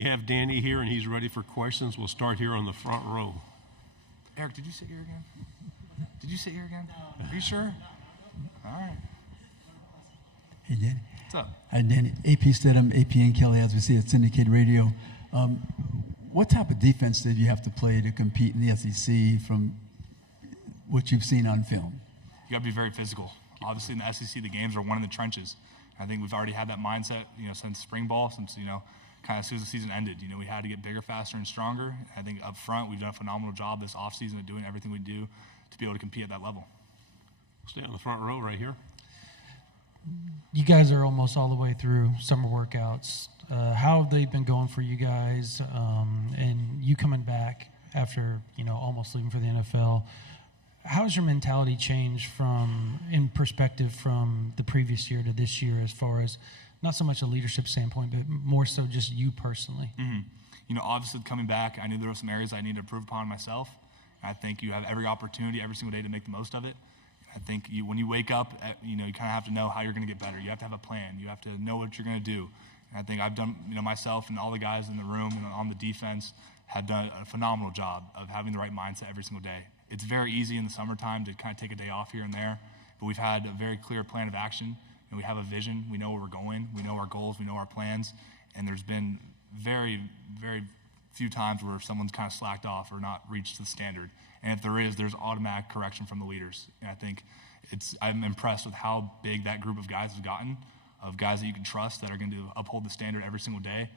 We have Danny here, and he's ready for questions. We'll start here on the front row. Eric, did you sit here again? Did you sit here again? Are you sure? All right. Hey, Danny. What's up? Hi, Danny. AP Stedham, AP and Kelly, as we see at syndicated radio. What type of defense did you have to play to compete in the SEC from what you've seen on film? You got to be very physical. Obviously, in the SEC, the games are won in the trenches. I think we've already had that mindset, since spring ball, since, kind of as soon as the season ended. We had to get bigger, faster, and stronger. I think up front, we've done a phenomenal job this offseason of doing everything we do to be able to compete at that level. Stay on the front row right here. You guys are almost all the way through summer workouts. How have they been going for you guys? And you coming back after, almost leaving for the NFL, how has your mentality changed in perspective from the previous year to this year, as far as not so much a leadership standpoint, but more so just you personally? Mm-hmm. Obviously coming back, I knew there were some areas I needed to improve upon myself. I think you have every opportunity every single day to make the most of it. I think when you wake up, you kind of have to know how you're going to get better. You have to have a plan. You have to know what you're going to do. And I think I've done, myself and all the guys in the room on the defense have done a phenomenal job of having the right mindset every single day. It's very easy in the summertime to kind of take a day off here and there, but we've had a very clear plan of action, and we have a vision. We know where we're going. We know our goals. We know our plans, and there's been very, very few times where someone's kind of slacked off or not reached the standard. And if there is, there's automatic correction from the leaders. And I think I'm impressed with how big that group of guys has gotten, of guys that you can trust that are going to uphold the standard every single day.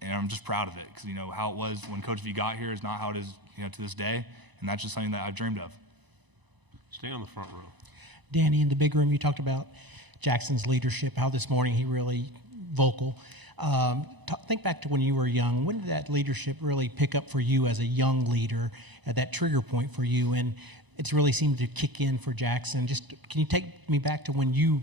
And I'm just proud of it because, how it was when Coach V got here is not how it is, to this day. And that's just something that I've dreamed of. Stay on the front row. Danny, in the big room, you talked about Jackson's leadership, how this morning he really vocal. Think back to when you were young. When did that leadership really pick up for you as a young leader, at that trigger point for you? And it's really seemed to kick in for Jackson. Just can you take me back to when you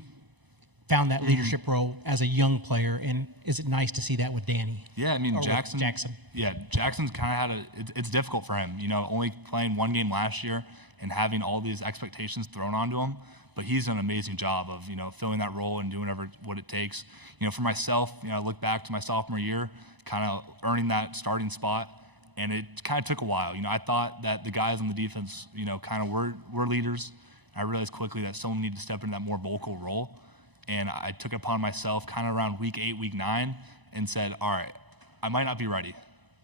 found that leadership role as a young player? And is it nice to see that with Danny? Yeah, Jackson. Yeah, Jackson's kind of had it's difficult for him. Only playing one game last year and having all these expectations thrown onto him. But he's done an amazing job of, filling that role and doing what it takes. For myself, I look back to my sophomore year, kind of earning that starting spot, and it kind of took a while. I thought that the guys on the defense, kind of were leaders. I realized quickly that someone needed to step into that more vocal role, and I took it upon myself kind of around week 8, week 9, and said, all right, I might not be ready,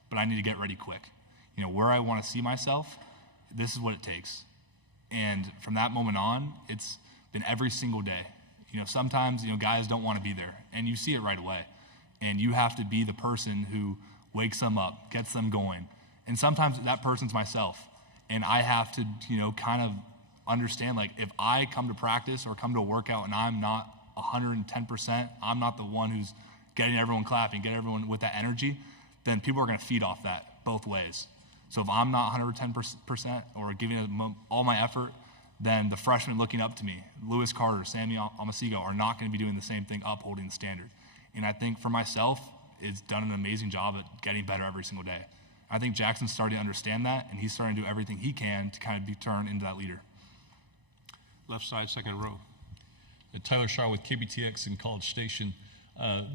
but I need to get ready quick. Where I want to see myself, this is what it takes. And from that moment on, it's been every single day. Sometimes, guys don't want to be there, and you see it right away. And you have to be the person who wakes them up, gets them going. And sometimes that person's myself. And I have to, kind of understand, like, if I come to practice or come to a workout and I'm not 110%, I'm not the one who's getting everyone clapping, getting everyone with that energy, then people are going to feed off that both ways. So if I'm not 110% or giving all my effort, then the freshmen looking up to me, Lewis Carter, Sammy Amasigo, are not going to be doing the same thing, upholding the standard. And I think for myself, it's done an amazing job at getting better every single day. I think Jackson's starting to understand that, and he's starting to do everything he can to kind of be turned into that leader. Left side, second row. Tyler Shaw with KBTX in College Station.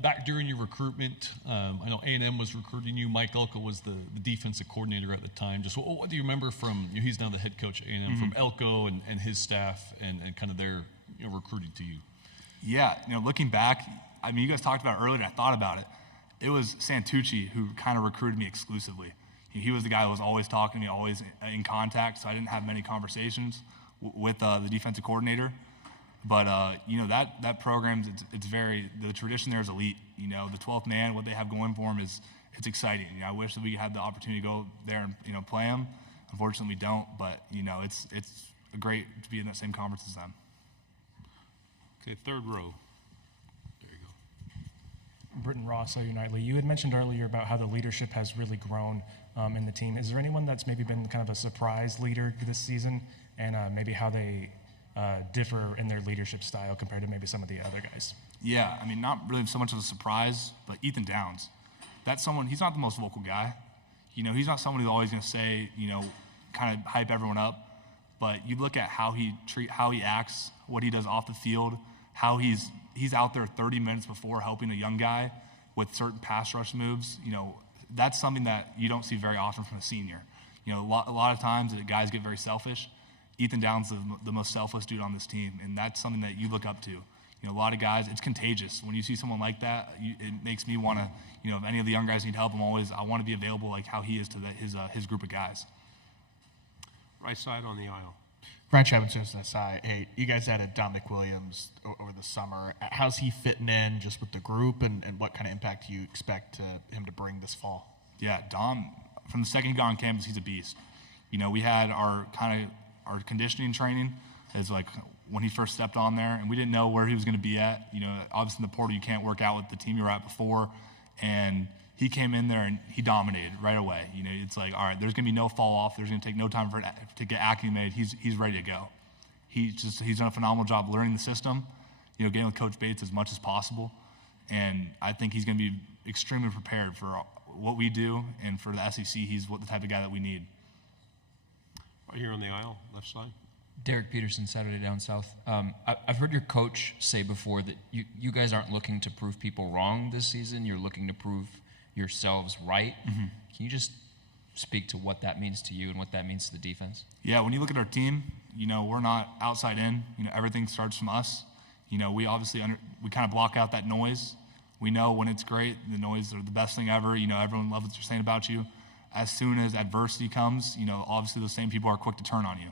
Back during your recruitment, I know A&M was recruiting you. Mike Elko was the defensive coordinator at the time. Just what do you remember from, he's now the head coach at A&M, from Elko and his staff and kind of their recruiting to you? Yeah, looking back, you guys talked about it earlier, and I thought about it. It was Santucci who kind of recruited me exclusively. He was the guy who was always talking to me, always in contact, so I didn't have many conversations with the defensive coordinator. But, that program, the tradition there is elite. The 12th man, what they have going for them it's exciting. I wish that we had the opportunity to go there and, play them. Unfortunately, we don't. But, it's great to be in that same conference as them. Okay, third row. There you go. Britton Ross, OU Nightly. You had mentioned earlier about how the leadership has really grown in the team. Is there anyone that's maybe been kind of a surprise leader this season, and maybe how they differ in their leadership style compared to maybe some of the other guys? Yeah, not really so much of a surprise, but Ethan Downs. That's someone, he's not the most vocal guy. He's not someone who's always going to say, kind of hype everyone up. But you look at how he acts, what he does off the field, how he's out there 30 minutes before helping a young guy with certain pass rush moves. that's something that you don't see very often from a senior. You know, a lot of times guys get very selfish. Ethan Downs is the most selfless dude on this team, and that's something that you look up to. You know, a lot of guys, it's contagious. When you see someone like that, it makes me want to, you know, if any of the young guys need help, I want to be available like how he is to his group of guys. Right side on the aisle. Brian Chapman, SI. Hey, you guys added Dominic Williams over the summer. How's he fitting in just with the group, and what kind of impact do you expect him to bring this fall? Yeah, Dom, from the second he got on campus, he's a beast. You know, we had our conditioning training as like when he first stepped on there, and we didn't know where he was going to be at. You know, obviously in the portal you can't work out with the team you were at before, and he came in there and he dominated right away. You know, it's like, all right, there's going to be no fall off. There's going to take no time for it to get acclimated. He's ready to go. He's done a phenomenal job learning the system, you know, getting with Coach Bates as much as possible. And I think he's going to be extremely prepared for what we do, and for the SEC, he's the type of guy that we need. Right here on the aisle, left side. Derek Peterson, Saturday Down South. I've heard your coach say before that you guys aren't looking to prove people wrong this season. You're looking to prove yourselves right. Mm-hmm. Can you just speak to what that means to you and what that means to the defense? Yeah, when you look at our team, you know, we're not outside in. You know, everything starts from us. You know, we obviously we kind of block out that noise. We know when it's great, the noise are the best thing ever. You know, everyone loves what they're saying about you. As soon as adversity comes, you know, obviously those same people are quick to turn on you.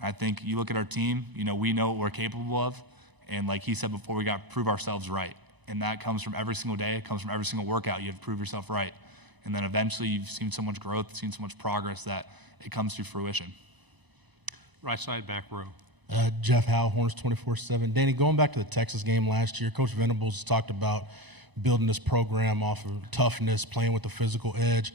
And I think you look at our team, you know, we know what we're capable of. And like he said before, we got to prove ourselves right. And that comes from every single day. It comes from every single workout. You have to prove yourself right. And then eventually you've seen so much growth, seen so much progress that it comes to fruition. Right side, back row. Jeff Howell, Horns 24/7. Danny, going back to the Texas game last year, Coach Venables talked about building this program off of toughness, playing with the physical edge.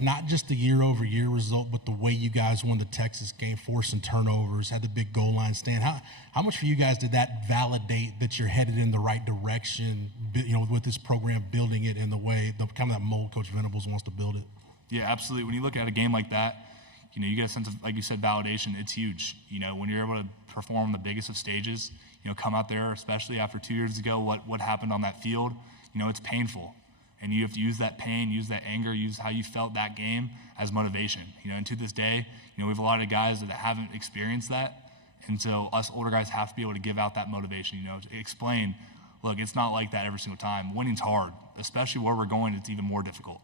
Not just the year-over-year result, but the way you guys won the Texas game, forcing turnovers, had the big goal line stand. How much for you guys did that validate that you're headed in the right direction, you know, with this program, building it in the way, the kind of that mold Coach Venables wants to build it? Yeah, absolutely. When you look at a game like that, you know, you get a sense of, like you said, validation. It's huge. You know, when you're able to perform the biggest of stages, you know, come out there, especially after 2 years ago, what happened on that field, you know, it's painful. And you have to use that pain, use that anger, use how you felt that game as motivation. You know, and to this day, you know, we have a lot of guys that haven't experienced that. And so us older guys have to be able to give out that motivation, you know, to explain, look, it's not like that every single time. Winning's hard, especially where we're going, it's even more difficult.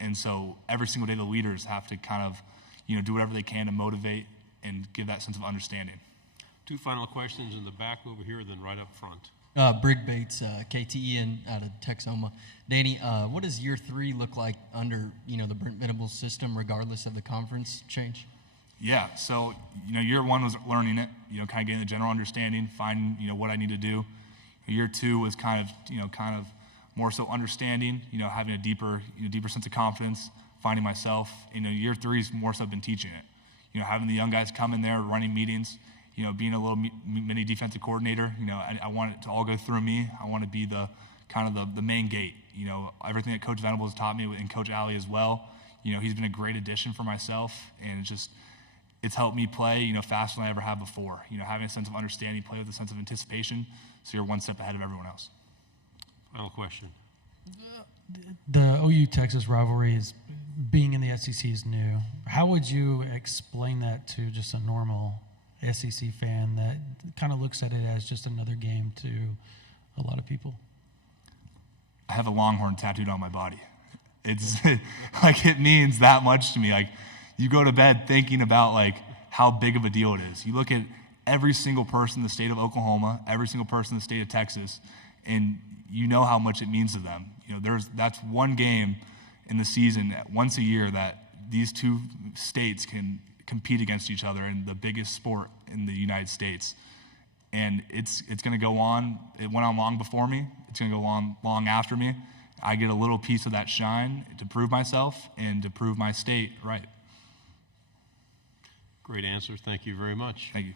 And so every single day the leaders have to kind of, you know, do whatever they can to motivate and give that sense of understanding. Two final questions in the back over here, then right up front. Brig Bates, KTEN out of Texoma. Danny, what does year 3 look like under, you know, the Brent Venables system, regardless of the conference change? Yeah, so, you know, year 1 was learning it, you know, kind of getting the general understanding, finding, you know, what I need to do. Year 2 was kind of more so understanding, you know, having a deeper sense of confidence, finding myself. You know, year 3 is more so been teaching it. You know, having the young guys come in there, running meetings, you know, being a little mini defensive coordinator. You know, I want it to all go through me. I want to be the main gate. You know, everything that Coach Venables taught me, and Coach Alley as well. You know, he's been a great addition for myself, and it's helped me play, you know, faster than I ever have before. You know, having a sense of understanding, play with a sense of anticipation, so you're one step ahead of everyone else. Final question. The OU-Texas rivalry is being in the SEC is new. How would you explain that to just a normal SEC fan that kind of looks at it as just another game to a lot of people? I have a Longhorn tattooed on my body. It's like, it means that much to me. Like, you go to bed thinking about like how big of a deal it is. You look at every single person in the state of Oklahoma, every single person in the state of Texas, and you know how much it means to them. You know, that's one game in the season once a year that these two states can compete against each other in the biggest sport in the United States. And it's going to go on. It went on long before me. It's going to go on long after me. I get a little piece of that shine to prove myself and to prove my state right. Great answer. Thank you very much. Thank you.